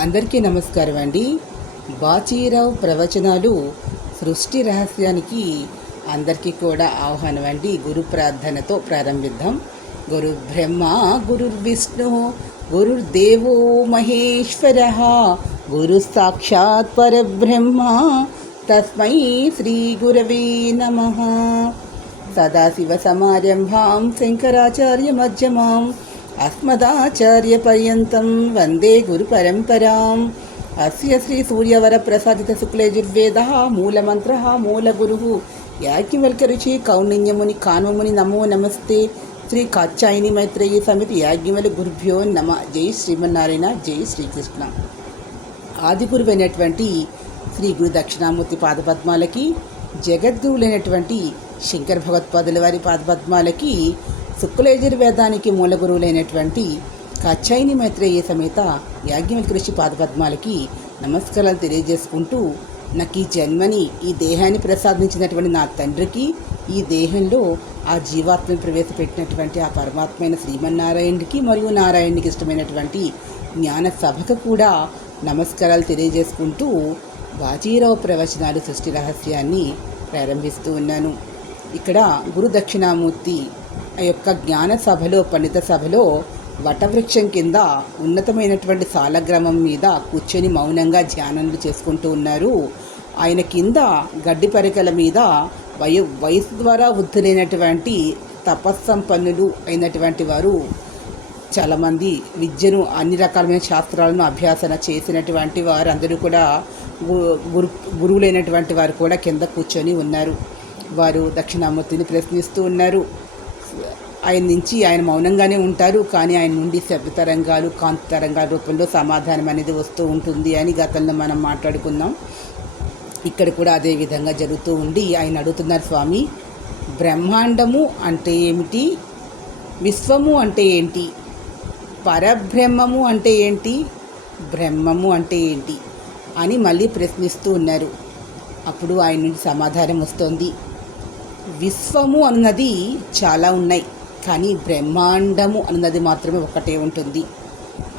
అందరికీ నమస్కారం అండి. బాచీరావు ప్రవచనాలు సృష్టి రహస్యానికి అందరికీ కూడా ఆహ్వానం అండి. గురు ప్రార్థనతో ప్రారంభిద్దాం. గురు బ్రహ్మ గురుర్విష్ణు గురుర్దేవో మహేశ్వర గురు సాక్షాత్ పరబ్రహ్మ తస్మై శ్రీ గురవే నమ. సదాశివసమారంభాం శంకరాచార్య మధ్యమాం వందే గురుపరంపరాం. అస్య శ్రీ సూర్యవరప్రసాదిత శుక్లయజుర్వేద మూలమంత్ర మూలగురు యాజ్ఞవల్కరుచి కౌండిన్యముని కానుముని నమో నమస్తే. శ్రీ కాచాయిని మైత్రేయి సమితి యాజ్ఞవల గురుభ్యో నమ. జై శ్రీమన్నారాయణ జై శ్రీకృష్ణ. ఆదిగురువైనటువంటి శ్రీ గురు దక్షిణామూర్తి పాదపద్మాలకి జగద్గురువులైనటువంటి శంకర భగవత్పాదుల వారి పాదపద్మాలకి శుక్లయజుర్వేదానికి మూల గురువులైనటువంటి కచ్చైని మైత్రేయ సమేత యాజ్ఞవల్కి ఋషి పాదపద్మాలకి నమస్కారాలు తెలియజేసుకుంటూ నాకు ఈ జన్మని ఈ దేహాన్ని ప్రసాదించినటువంటి నా తండ్రికి ఈ దేహంలో ఆ జీవాత్మను ప్రవేశపెట్టినటువంటి ఆ పరమాత్మైన శ్రీమన్నారాయణుడికి మరియు నారాయణుడికి ఇష్టమైనటువంటి జ్ఞాన సభకు కూడా నమస్కారాలు తెలియజేసుకుంటూ బాజీరావు ప్రవచనాలు సృష్టి రహస్యాన్ని ప్రారంభిస్తూ ఉన్నాను. ఇక్కడ గురు దక్షిణామూర్తి యొక్క జ్ఞాన సభలో పండిత సభలో వటవృక్షం కింద ఉన్నతమైనటువంటి సాలగ్రామం మీద కూర్చొని మౌనంగా ధ్యానాలు చేసుకుంటూ ఉన్నారు. ఆయన కింద గడ్డి పరికల మీద వయో వయసు ద్వారా వృద్ధులైనటువంటి తపస్సంపన్నులు అయినటువంటి వారు చాలామంది విద్యను అన్ని రకాలమైన శాస్త్రాలను అభ్యాసన చేసినటువంటి వారు అందరూ కూడా గు- గురు గురువులైనటువంటి వారు కూడా కింద కూర్చొని ఉన్నారు. వారు దక్షిణామూర్తిని ప్రశ్నిస్తూ ఉన్నారు. ఆయన నుంచి ఆయన మౌనంగానే ఉంటారు కానీ ఆయన నుండి శబ్ద తరంగాలు కాంతి తరంగాల రూపంలో సమాధానం అనేది వస్తూ ఉంటుంది అని గతంలో మనం మాట్లాడుకున్నాం. ఇక్కడ కూడా అదే విధంగా జరుగుతూ ఉండి ఆయన అడుగుతున్నారు స్వామి బ్రహ్మాండము అంటే ఏమిటి? విశ్వము అంటే ఏంటి? పరబ్రహ్మము అంటే ఏంటి? బ్రహ్మము అంటే ఏంటి? అని మళ్ళీ ప్రశ్నిస్తూ ఉన్నారు. అప్పుడు ఆయన నుండి సమాధానం వస్తోంది. విశ్వము అన్నది చాలా ఉన్నాయి. కానీ బ్రహ్మాండము అన్నది మాత్రమే ఒకటే ఉంటుంది.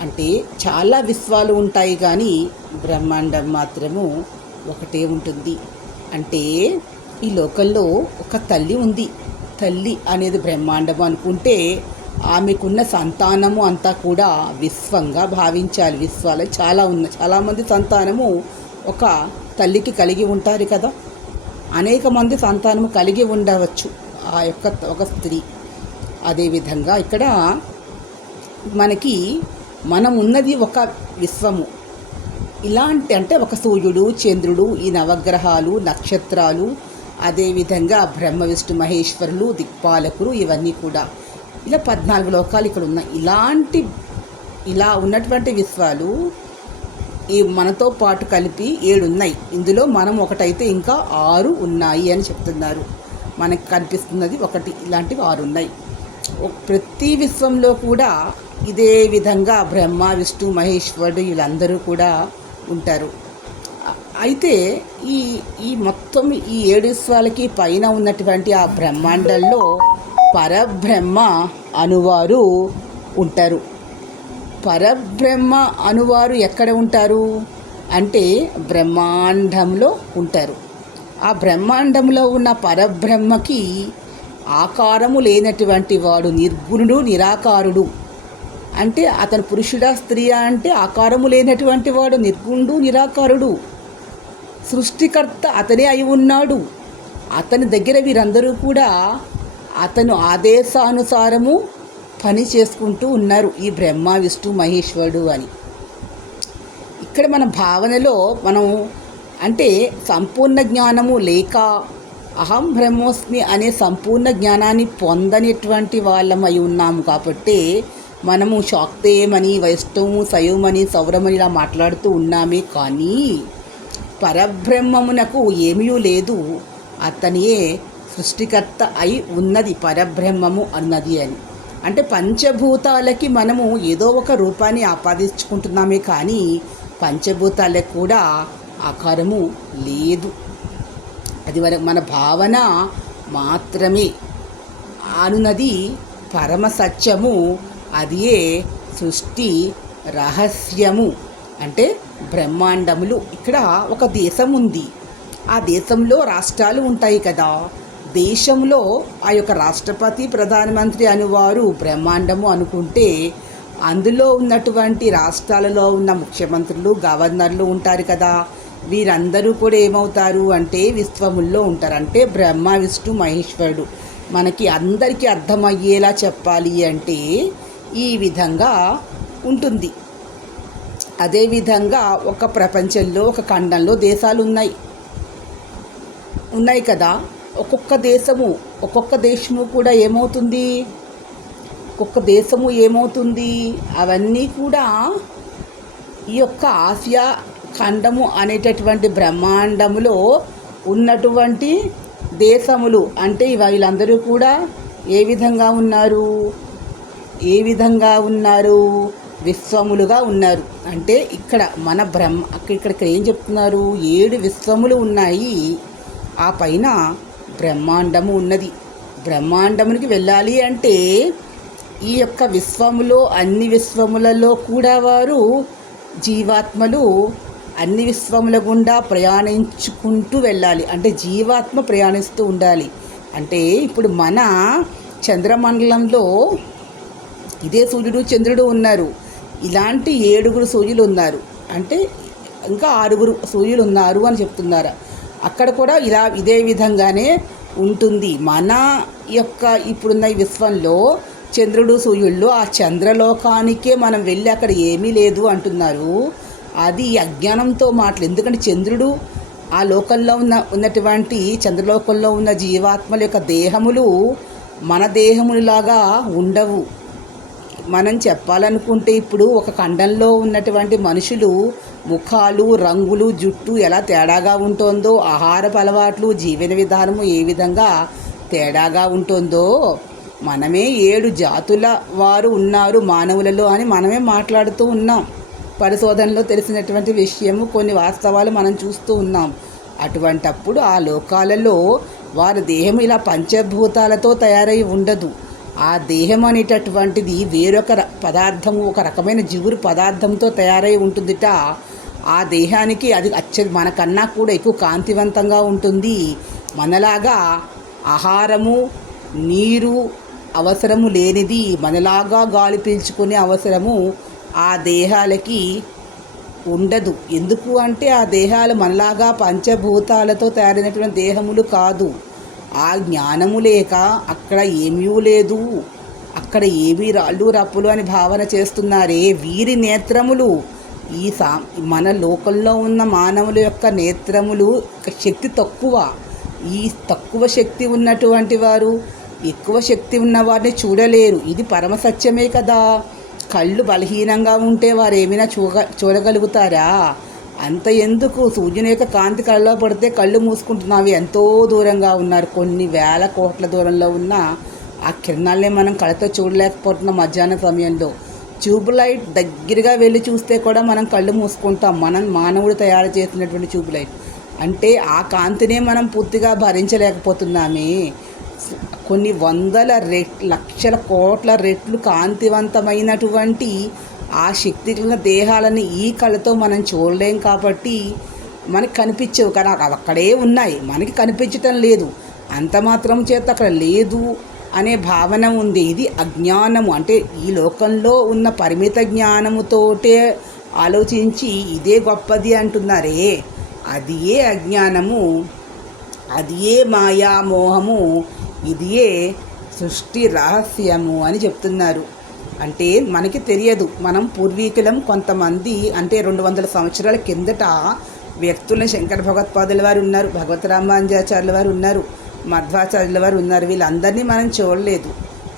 అంటే చాలా విశ్వాలు ఉంటాయి కానీ బ్రహ్మాండం మాత్రము ఒకటే ఉంటుంది. అంటే ఈ లోకంలో ఒక తల్లి ఉంది. తల్లి అనేది బ్రహ్మాండము అనుకుంటే ఆమెకున్న సంతానము అంతా కూడా విశ్వంగా భావించాలి. విశ్వాలు చాలా ఉన్నాయి. చాలామంది సంతానము ఒక తల్లికి కలిగి ఉంటారు కదా. అనేక మంది సంతానము కలిగి ఉండవచ్చు. ఆ యొక్క ఒక స్త్రీ. అదేవిధంగా ఇక్కడ మనకి మనం ఉన్నది ఒక విశ్వము. ఇలాంటి అంటే ఒక సూర్యుడు చంద్రుడు ఈ నవగ్రహాలు నక్షత్రాలు అదేవిధంగా బ్రహ్మ విష్ణు మహేశ్వరులు దిక్పాలకులు ఇవన్నీ కూడా. ఇలా పద్నాలుగు లోకాలు ఇక్కడ ఉన్నాయి. ఇలాంటి ఇలా ఉన్నటువంటి విశ్వాలు ఈ మనతో పాటు కలిపి ఏడు ఉన్నాయి. ఇందులో మనం ఒకటైతే ఇంకా ఆరు ఉన్నాయి అని చెప్తున్నారు. మనకు కనిపిస్తున్నది ఒకటి. ఇలాంటివి ఆరు ఉన్నాయి. ప్రతి విశ్వంలో కూడా ఇదే విధంగా బ్రహ్మ విష్ణు మహేశ్వరుడు వీళ్ళందరూ కూడా ఉంటారు. అయితే ఈ ఈ మొత్తం ఈ ఏడు విశ్వాలకి పైన ఉన్నటువంటి ఆ బ్రహ్మాండంలో పరబ్రహ్మ అనువారు ఉంటారు. పరబ్రహ్మ అనువారు ఎక్కడ ఉంటారు? అంటే బ్రహ్మాండంలో ఉంటారు. ఆ బ్రహ్మాండంలో ఉన్న పరబ్రహ్మకి ఆకారము లేనటువంటి వాడు నిర్గుణుడు నిరాకారుడు. అంటే అతను పురుషుడా స్త్రీయా అంటే ఆకారము లేనటువంటి వాడు నిర్గుణుడు నిరాకారుడు. సృష్టికర్త అతనే అయి ఉన్నాడు. అతని దగ్గర వీరందరూ కూడా అతను ఆదేశానుసారము పని చేసుకుంటూ ఉన్నారు. ఈ బ్రహ్మ విష్ణు మహేశ్వరుడు అని. ఇక్కడ మన భావనలో మనం అంటే సంపూర్ణ జ్ఞానము లేక అహం బ్రహ్మోస్మి అనే సంపూర్ణ జ్ఞానాన్ని పొందనిటువంటి వాళ్ళమై ఉన్నాము కాబట్టి మనము శాక్తేయమని వైష్ణవము శైవమని సౌరమని ఇలా మాట్లాడుతూ ఉన్నామే కానీ పరబ్రహ్మమునకు ఏమీ లేదు. అతనియే సృష్టికర్త అయి ఉన్నది పరబ్రహ్మము అన్నది అని. అంటే పంచభూతాలకి మనము ఏదో ఒక రూపాన్ని ఆపాదించుకుంటున్నామే కానీ పంచభూతాలకు కూడా ఆకారము లేదు. అది వరకు మన భావన మాత్రమే. అనున్నది పరమ సత్యము. అదియే సృష్టి రహస్యము. అంటే బ్రహ్మాండములు. ఇక్కడ ఒక దేశం ఉంది. ఆ దేశంలో రాష్ట్రాలు ఉంటాయి కదా. దేశంలో ఆ యొక్క రాష్ట్రపతి ప్రధానమంత్రి అనేవారు బ్రహ్మాండము అనుకుంటే అందులో ఉన్నటువంటి రాష్ట్రాలలో ఉన్న ముఖ్యమంత్రులు గవర్నర్లు ఉంటారు కదా. వీరందరూ కూడా ఏమవుతారు అంటే విశ్వముల్లో ఉంటారు. అంటే బ్రహ్మ విష్ణు మహేశ్వరుడు. మనకి అందరికీ అర్థమయ్యేలా చెప్పాలి అంటే ఈ విధంగా ఉంటుంది. అదేవిధంగా ఒక ప్రపంచంలో ఒక ఖండంలో దేశాలు ఉన్నాయి. ఉన్నాయి కదా. ఒక్కొక్క దేశము ఒక్కొక్క దేశము కూడా ఏమవుతుంది? ఒక్కొక్క దేశము ఏమవుతుంది? అవన్నీ కూడా ఈ యొక్క ఆసియా ఖండము అనేటటువంటి బ్రహ్మాండములో ఉన్నటువంటి దేశములు. అంటే వీళ్ళందరూ కూడా ఏ విధంగా ఉన్నారు? ఏ విధంగా ఉన్నారు? విశ్వములుగా ఉన్నారు. అంటే ఇక్కడ మన బ్రహ్మ ఇక్కడ ఏం చెప్తున్నారు? ఏడు విశ్వములు ఉన్నాయి. ఆ పైన బ్రహ్మాండము ఉన్నది. బ్రహ్మాండమునికి వెళ్ళాలి అంటే ఈ యొక్క విశ్వములో అన్ని విశ్వములలో కూడా వారు జీవాత్మలు అన్ని విశ్వముల గుండా ప్రయాణించుకుంటూ వెళ్ళాలి. అంటే జీవాత్మ ప్రయాణిస్తూ ఉండాలి. అంటే ఇప్పుడు మన చంద్రమండలంలో ఇదే సూర్యుడు చంద్రుడు ఉన్నారు. ఇలాంటి ఏడుగురు సూర్యులు ఉన్నారు. అంటే ఇంకా ఆరుగురు సూర్యులు ఉన్నారు అని చెప్తున్నారు? అక్కడ కూడా ఇలా ఇదే విధంగానే ఉంటుంది. మన యొక్క ఇప్పుడున్న ఈ విశ్వంలో చంద్రుడు సూర్యుళ్ళు ఆ చంద్రలోకానికే మనం వెళ్ళి అక్కడ ఏమీ లేదు అంటున్నారు. అది అజ్ఞానంతో మాటలు ఎందుకంటే చంద్రుడు ఆ లోకంలో ఉన్న ఉన్నటువంటి చంద్రలోకంలో ఉన్న జీవాత్మల యొక్క దేహములు మన దేహములాగా ఉండవు. మనం చెప్పాలనుకుంటే ఇప్పుడు ఒక ఖండంలో ఉన్నటువంటి మనుషులు ముఖాలు రంగులు జుట్టు ఎలా తేడాగా ఉంటుందో ఆహారపు అలవాట్లు జీవన విధానము ఏ విధంగా తేడాగా ఉంటుందో మనమే ఏడు జాతుల వారు ఉన్నారు మానవులలో అని మనమే మాట్లాడుతూ ఉన్నాం. పరిశోధనలో తెలిసినటువంటి విషయము కొన్ని వాస్తవాలు మనం చూస్తూ ఉన్నాం. అటువంటప్పుడు ఆ లోకాలలో వారి దేహం ఇలా పంచభూతాలతో తయారై ఉండదు. ఆ దేహం అనేటటువంటిది వేరొక పదార్థము ఒక రకమైన జిగురు పదార్థంతో తయారై ఉంటుందిట. ఆ దేహానికి అది అచ్చ మనకన్నా కూడా ఎక్కువ కాంతివంతంగా ఉంటుంది. మనలాగా ఆహారము నీరు అవసరము లేనిది మనలాగా గాలి పీల్చుకునే అవసరము ఆ దేహాలకి ఉండదు. ఎందుకు అంటే ఆ దేహాలు మనలాగా పంచభూతాలతో తయారైనటువంటి దేహములు కాదు. ఆ జ్ఞానము లేక అక్కడ ఏమీ లేదు. అక్కడ ఏమీ రాళ్ళు రప్పులు అని భావన చేస్తున్నారే వీరి నేత్రములు. ఈ సా మన లోకంలో ఉన్న మానవుల యొక్క నేత్రములు శక్తి తక్కువ. ఈ తక్కువ శక్తి ఉన్నటువంటి వారు ఎక్కువ శక్తి ఉన్న వారిని చూడలేరు. ఇది పరమసత్యమే కదా. కళ్ళు బలహీనంగా ఉంటే వారు ఏమైనా చూగ చూడగలుగుతారా? అంత ఎందుకు? సూర్యుని యొక్క కాంతి కళ్ళలో పడితే కళ్ళు మూసుకుంటున్నావి. ఎంతో దూరంగా ఉన్నారు. కొన్ని వేల కోట్ల దూరంలో ఉన్న ఆ కిరణాలనే మనం కళ్ళతో చూడలేకపోతున్నాం మధ్యాహ్న సమయంలో. ట్యూబ్ లైట్ దగ్గరగా వెళ్ళి చూస్తే కూడా మనం కళ్ళు మూసుకుంటాం. మనం మానవుడు తయారు చేసినటువంటి ట్యూబ్ లైట్. అంటే ఆ కాంతినే మనం పూర్తిగా భరించలేకపోతున్నామే. కొన్ని వందల రెట్ లక్షల కోట్ల రెట్లు కాంతివంతమైనటువంటి ఆ శక్తి కలిగిన దేహాలని ఈ కళతో మనం చూడలేం కాబట్టి మనకి కనిపించవు కానీ అవి అక్కడే ఉన్నాయి. మనకి కనిపించటం లేదు. అంత మాత్రం చేత అక్కడ లేదు అనే భావన ఉంది. ఇది అజ్ఞానము. అంటే ఈ లోకంలో ఉన్న పరిమిత జ్ఞానముతోటే ఆలోచించి ఇదే గొప్పది అంటున్నారే. అది ఏ అజ్ఞానము. అదియే మాయామోహము మాయా మోహము ఇదియే సృష్టి రహస్యము అని చెప్తున్నారు. అంటే మనకి తెలియదు. మనం పూర్వీకులం కొంతమంది అంటే రెండు వందల సంవత్సరాల కిందట వ్యక్తులను శంకర భగవత్పాదుల వారు ఉన్నారు భగవత్ రామానుజాచార్యుల వారు ఉన్నారు మధ్వాచార్యుల వారు ఉన్నారు. వీళ్ళందరినీ మనం చూడలేదు.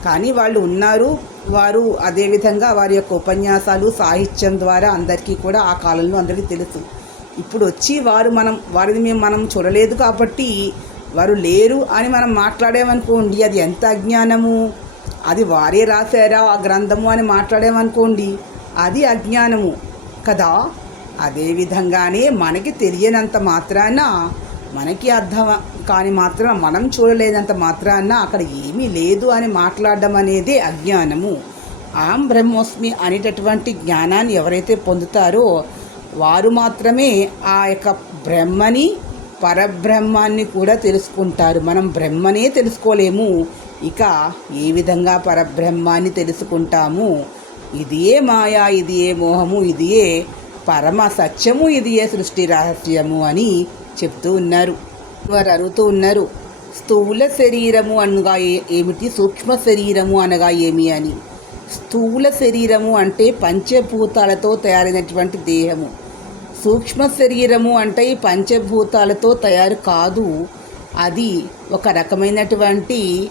కానీ వాళ్ళు ఉన్నారు. వారు అదేవిధంగా వారి యొక్క ఉపన్యాసాలు సాహిత్యం ద్వారా అందరికీ కూడా ఆ కాలంలో అందరికీ తెలుసు. ఇప్పుడు వచ్చి వారు మనం వారిని మేము మనం చూడలేదు కాబట్టి వారు లేరు అని మనం మాట్లాడామనుకోండి అది ఎంత అజ్ఞానము? అది వారే రాశారా ఆ గ్రంథము అని మాట్లాడామనుకోండి అది అజ్ఞానము. కదా? అదేవిధంగానే మనకి తెలియనంత మాత్రాన మనకి అర్థం కాని మాత్రం మనం చూడలేనంత మాత్రాన అక్కడ ఏమీ లేదు అని మాట్లాడడం అనేది అజ్ఞానము. ఆం బ్రహ్మోస్మి అనేటటువంటి జ్ఞానాన్ని ఎవరైతే పొందుతారో వారు మాత్రమే ఆ యొక్క బ్రహ్మని పరబ్రహ్మాన్ని కూడా తెలుసుకుంటారు. మనం బ్రహ్మనే తెలుసుకోలేము. ఇక ఏ విధంగా పరబ్రహ్మాన్ని తెలుసుకుంటాము? ఇది ఏ మాయా ఇది ఏ మోహము ఇది ఏ పరమ సత్యము ఇది ఏ సృష్టి రహస్యము అని చెప్తూ ఉన్నారు. వారు అరుగుతూ ఉన్నారు. స్థూల శరీరము అనగా ఏ- ఏమిటి? సూక్ష్మ శరీరము అనగా ఏమి అని? స్థూల శరీరము అంటే పంచభూతాలతో తయారైనటువంటి దేహము. సూక్ష్మ శరీరము అంటే ఈ పంచభూతాలతో తయారు కాదు. అది ఒక రకమైనటువంటి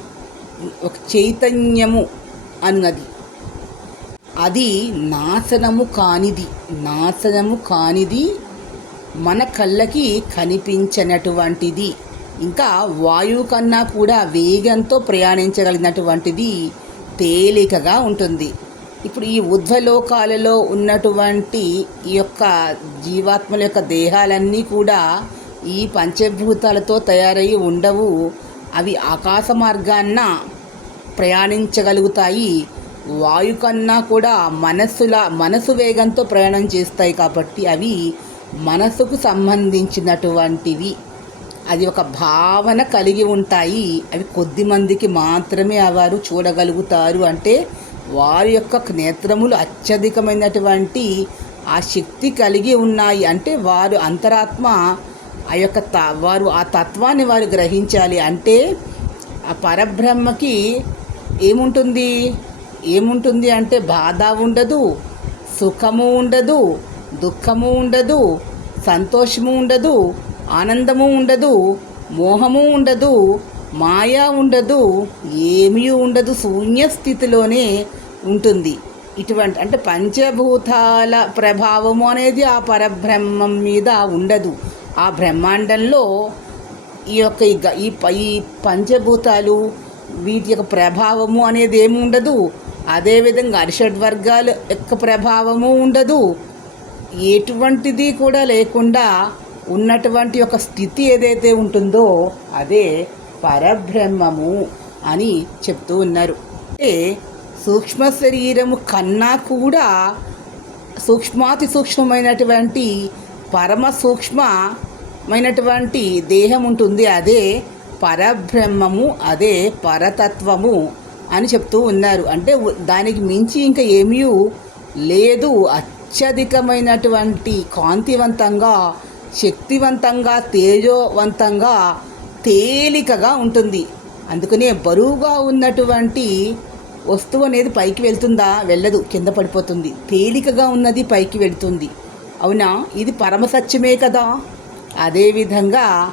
ఒక చైతన్యము అన్నది. అది నాశనము కానిది నాశనము కానిది మన కళ్ళకి కనిపించినటువంటిది. ఇంకా వాయువు కన్నా కూడా వేగంతో ప్రయాణించగలిగినటువంటిది తేలికగా ఉంటుంది. ఇప్పుడు ఈ ఉద్వలోకాలలో ఉన్నటువంటి ఈ యొక్క జీవాత్మల యొక్క దేహాలన్నీ కూడా ఈ పంచభూతాలతో తయారై ఉండవు. అవి ఆకాశ మార్గాన్న ప్రయాణించగలుగుతాయి. వాయు కన్నా కూడా మనస్సుల మనసు వేగంతో ప్రయాణం చేస్తాయి కాబట్టి అవి మనసుకు సంబంధించినటువంటివి. అది ఒక భావన కలిగి ఉంటాయి. అవి కొద్ది మందికి మాత్రమే వారు చూడగలుగుతారు. అంటే వారి యొక్క నేత్రములు అత్యధికమైనటువంటి ఆ శక్తి కలిగి ఉన్నాయి. అంటే వారు అంతరాత్మ ఆ యొక్క త వారు ఆ తత్వాన్ని వారు గ్రహించాలి. అంటే ఆ పరబ్రహ్మకి ఏముంటుంది? ఏముంటుంది అంటే బాధ ఉండదు సుఖము ఉండదు దుఃఖము ఉండదు సంతోషము ఉండదు ఆనందము ఉండదు మోహము ఉండదు మాయ ఉండదు ఏమీ ఉండదు శూన్య స్థితిలోనే ఉంటుంది. ఇటువంటి అంటే పంచభూతాల ప్రభావము అనేది ఆ పరబ్రహ్మం మీద ఉండదు. ఆ బ్రహ్మాండంలో ఈ యొక్క ఈ ఈ ఈ పంచభూతాలు వీటి యొక్క ప్రభావము అనేది ఏమి ఉండదు. అదేవిధంగా అరిషడ్ వర్గాల యొక్క ప్రభావము ఉండదు. ఎటువంటిది కూడా లేకుండా ఉన్నటువంటి ఒక స్థితి ఏదైతే ఉంటుందో అదే పరబ్రహ్మము అని చెప్తూ ఉన్నారు. అంటే సూక్ష్మ శరీరము కన్నా కూడా సూక్ష్మాతి సూక్ష్మమైనటువంటి పరమ సూక్ష్మమైనటువంటి దేహం ఉంటుంది. అదే పరబ్రహ్మము అదే పరతత్వము అని చెప్తూ ఉన్నారు. అంటే దానికి మించి ఇంకా ఏమీ లేదు. అత్యధికమైనటువంటి కాంతివంతంగా శక్తివంతంగా తేజోవంతంగా తేలికగా ఉంటుంది. అందుకనే బరువుగా ఉన్నటువంటి వస్తువు అనేది పైకి వెళ్తుందా? వెళ్ళదు. కింద పడిపోతుంది. తేలికగా ఉన్నది పైకి వెళుతుంది. అవునా? ఇది పరమ సత్యమే కదా? అదేవిధంగా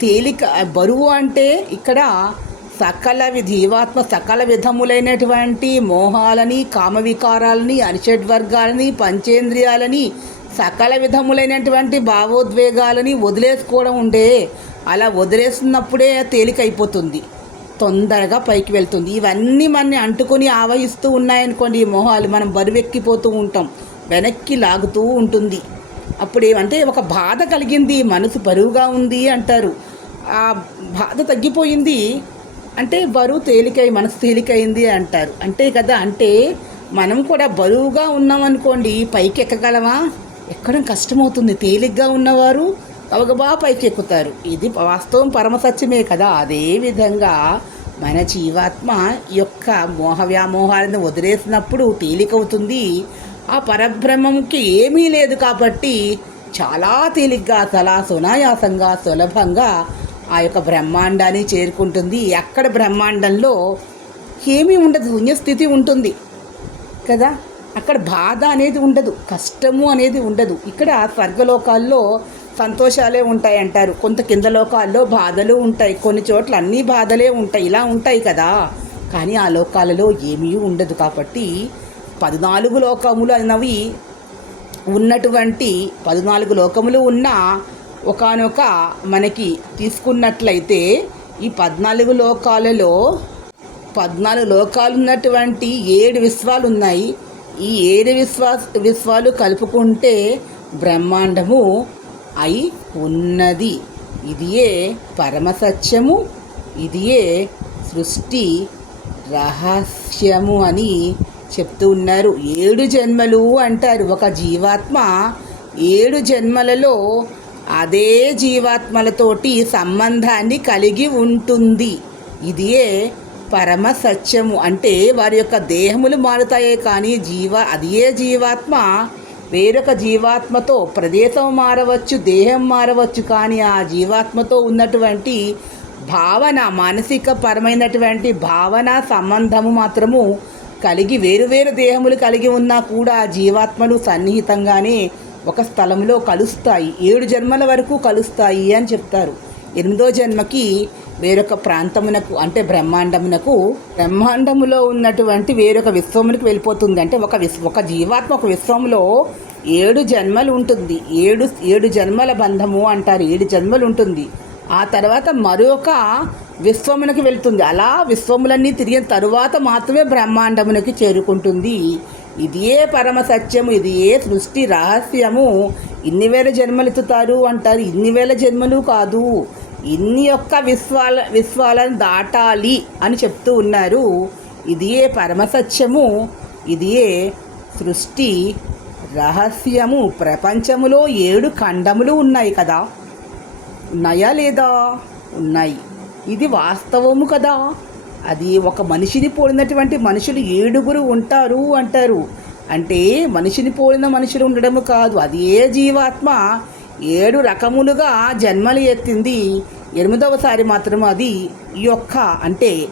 తేలిక బరువు అంటే ఇక్కడ సకల జీవాత్మ సకల విధములైనటువంటి మోహాలని కామవికారాలని వికారాలని అనిషడ్వర్గాలని పంచేంద్రియాలని సకల విధములైనటువంటి భావోద్వేగాలని వదిలేసుకోవడం ఉండే అలా వదిలేస్తున్నప్పుడే తేలికైపోతుంది. తొందరగా పైకి వెళ్తుంది. ఇవన్నీ మనని అంటుకొని ఆవహిస్తూ ఉన్నాయనుకోండి ఈ మొహాలు. మనం బరువెక్కిపోతూ ఉంటాం. వెనక్కి లాగుతూ ఉంటుంది. అప్పుడు ఏమంటే ఒక బాధ కలిగింది. మనసు బరువుగా ఉంది అంటారు. ఆ బాధ తగ్గిపోయింది అంటే బరువు తేలికై మనసు తేలికైంది అంటారు. అంటే కదా? అంటే మనం కూడా బరువుగా ఉన్నామనుకోండి పైకి ఎక్కగలమా ఎక్కడం కష్టమవుతుంది. తేలిగ్గా ఉన్నవారు గబగబా పైకి ఎక్కుతారు ఇది వాస్తవం పరమసత్యమే కదా. అదేవిధంగా మన జీవాత్మ యొక్క మోహ వ్యామోహాలను వదిలేసినప్పుడు తేలికవుతుంది. ఆ పరబ్రహ్మంకి ఏమీ లేదు కాబట్టి చాలా తేలిగ్గా చాలా సునాయాసంగా సులభంగా ఆ యొక్క బ్రహ్మాండాన్ని చేరుకుంటుంది. అక్కడ బ్రహ్మాండంలో ఏమీ ఉండదు. శూన్యస్థితి ఉంటుంది. కదా? అక్కడ బాధ అనేది ఉండదు కష్టము అనేది ఉండదు. ఇక్కడ స్వర్గలోకాల్లో సంతోషాలే ఉంటాయి అంటారు. కొంత కింద లోకాల్లో బాధలు ఉంటాయి కొన్ని చోట్ల అన్ని బాధలే ఉంటాయి ఇలా ఉంటాయి కదా. కానీ ఆ లోకాలలో ఏమీ ఉండదు కాబట్టి పద్నాలుగు లోకములు అన్నవి ఉన్నటువంటి పద్నాలుగు లోకములు ఉన్న ఒకానొక మనకి తీసుకున్నట్లయితే ఈ పద్నాలుగు లోకాలలో పద్నాలుగు లోకాలు ఉన్నటువంటి ఏడు విశ్వాలు ఉన్నాయి ఈ ఏడు విశ్వా విశ్వాలు కలుపుకుంటే బ్రహ్మాండము అయి ఉన్నది. ఇదియే పరమసత్యము ఇదియే సృష్టి రహస్యము అని చెప్తూ ఉన్నారు. ఏడు జన్మలు అంటారు ఒక జీవాత్మ. ఏడు జన్మలలో అదే జీవాత్మలతోటి సంబంధాన్ని కలిగి ఉంటుంది. ఇదియే పరమ సత్యము అంటే వారి యొక్క దేహములు మారుతాయే కానీ జీవ అదే జీవాత్మ. వేరొక జీవాత్మతో ప్రదేశం మారవచ్చు దేహం మారవచ్చు కానీ ఆ జీవాత్మతో ఉన్నటువంటి భావన మానసిక పరమైనటువంటి భావన సంబంధము మాత్రము కలిగి వేరువేరు దేహములు కలిగి ఉన్నా కూడా జీవాత్మలు సన్నిహితంగానే ఒక స్థలంలో కలుస్తాయి. ఏడు జన్మల వరకు కలుస్తాయి అని చెప్తారు. ఎనిమిదో జన్మకి వేరొక ప్రాంతమునకు అంటే బ్రహ్మాండమునకు బ్రహ్మాండములో ఉన్నటువంటి వేరొక విశ్వమునికి వెళ్ళిపోతుంది. అంటే ఒక విశ్వ ఒక జీవాత్మ ఒక విశ్వంలో ఏడు జన్మలు ఉంటుంది. ఏడు ఏడు జన్మల బంధము అంటారు. ఏడు జన్మలు ఉంటుంది. ఆ తర్వాత మరొక విశ్వమునకు వెళ్తుంది. అలా విశ్వములన్నీ తిరిగిన తరువాత మాత్రమే బ్రహ్మాండమునకి చేరుకుంటుంది. ఇదే పరమ సత్యము ఇది ఏ సృష్టి రహస్యము. ఇన్ని వేల జన్మలు ఎత్తుతారు అంటారు. ఇన్ని వేల జన్మలు కాదు. ఇన్ని యొక్క విశ్వాల విశ్వాలను దాటాలి అని చెప్తూ ఉన్నారు. ఇదియే పరమసత్యము ఇదియే సృష్టి రహస్యము. ప్రపంచములో ఏడు ఖండములు ఉన్నాయి కదా. ఉన్నాయా లేదా? ఉన్నాయి. ఇది వాస్తవము కదా. అది ఒక మనిషిని పోలినటువంటి మనుషులు ఏడుగురు ఉంటారు అంటారు. అంటే మనిషిని పోలిన మనుషులు ఉండడము కాదు. అది ఏ జీవాత్మ? ఏడు రకములుగా జన్మలు ఎత్తింది. ఎనిమిదవసారి మాత్రం అది ఈ యొక్క అంటే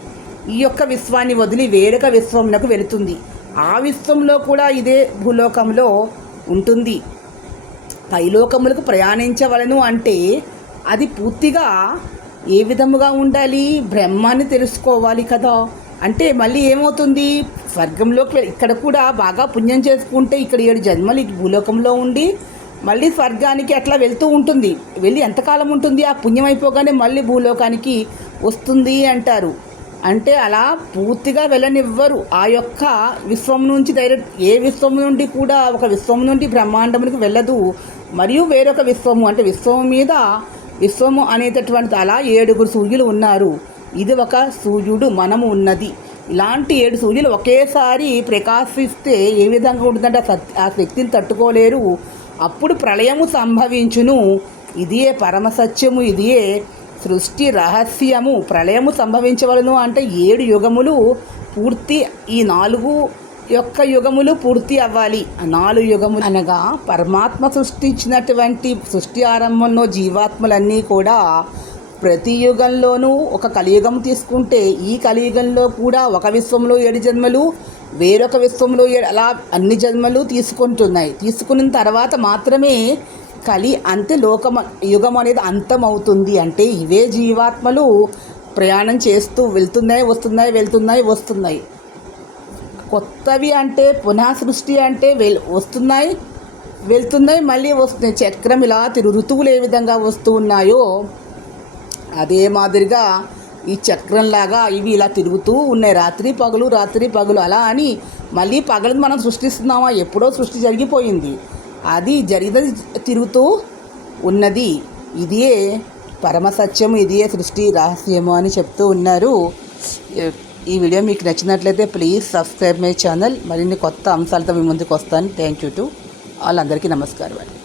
ఈ యొక్క విశ్వాన్ని వదిలి వేరొక విశ్వంలోకి వెళుతుంది. ఆ విశ్వంలో కూడా ఇదే భూలోకంలో ఉంటుంది. పైలోకములకు ప్రయాణించవలను అంటే అది పూర్తిగా ఏ విధముగా ఉండాలి? బ్రహ్మాన్ని తెలుసుకోవాలి కదా. అంటే మళ్ళీ ఏమవుతుంది? స్వర్గంలోకి ఇక్కడ కూడా బాగా పుణ్యం చేసుకుంటే ఇక్కడ ఏడు జన్మలు భూలోకంలో ఉండి మళ్ళీ స్వర్గానికి అట్లా వెళ్తూ ఉంటుంది. వెళ్ళి ఎంతకాలం ఉంటుంది? ఆ పుణ్యం అయిపోగానే మళ్ళీ భూలోకానికి వస్తుంది అంటారు. అంటే అలా పూర్తిగా వెళ్ళనివ్వరు. ఆ యొక్క విశ్వం నుంచి డైరెక్ట్ ఏ విశ్వం నుండి కూడా ఒక విశ్వం నుండి బ్రహ్మాండమునికి వెళ్ళదు. మరియు వేరొక విశ్వము అంటే విశ్వం మీద విశ్వము అనేటటువంటి అలా ఏడుగురు సూర్యులు ఉన్నారు. ఇది ఒక సూర్యుడు మనము ఉన్నది. ఇలాంటి ఏడు సూర్యులు ఒకేసారి ప్రకాశిస్తే ఏ విధంగా ఉంటుందంటే ఆ ఆ శక్తిని తట్టుకోలేరు. అప్పుడు ప్రళయము సంభవించును. ఇదియే పరమసత్యము ఇదియే సృష్టి రహస్యము. ప్రళయము సంభవించవలను అంటే ఏడు యుగములు పూర్తి ఈ నాలుగు యొక్క యుగములు పూర్తి అవ్వాలి. నాలుగు యుగములు అనగా పరమాత్మ సృష్టించినటువంటి సృష్టి ఆరంభంలో జీవాత్మలన్నీ కూడా ప్రతి యుగంలోనూ ఒక కలియుగం తీసుకుంటే ఈ కలియుగంలో కూడా ఒక విశ్వంలో ఏడు జన్మలు వేరొక విశ్వంలో అలా అన్ని జన్మలు తీసుకుంటున్నాయి. తీసుకున్న తర్వాత మాత్రమే కలి అంతే లోకం యుగం అనేది అంతం అవుతుంది అంటే ఇవే జీవాత్మలు ప్రయాణం చేస్తూ వెళ్తున్నాయి వస్తున్నాయి వెళ్తున్నాయి వస్తున్నాయి. కొత్తవి అంటే పునః సృష్టి అంటే వెల్ వస్తున్నాయి వెళ్తున్నాయి మళ్ళీ వస్తున్నాయి. చక్రం ఇలా తిరు ఋతువులు ఏ విధంగా వస్తూ ఉన్నాయో అదే మాదిరిగా ఈ చక్రంలాగా ఇవి ఇలా తిరుగుతూ ఉన్నాయి. రాత్రి పగలు రాత్రి పగలు అలా అని మళ్ళీ పగలు మనం సృష్టిస్తున్నామా? ఎప్పుడో సృష్టి జరిగిపోయింది. అది జరిగినది తిరుగుతూ ఉన్నది. ఇదే పరమసత్యం ఇదే సృష్టి రహస్యము అని చెప్తూ ఉన్నారు. ఈ వీడియో మీకు నచ్చినట్లయితే ప్లీజ్ సబ్స్క్రైబ్ మై ఛానల్. మరిన్ని కొత్త అంశాలతో మీ ముందుకు వస్తాను. థ్యాంక్ యూ టు వాళ్ళందరికీ నమస్కారం అండి.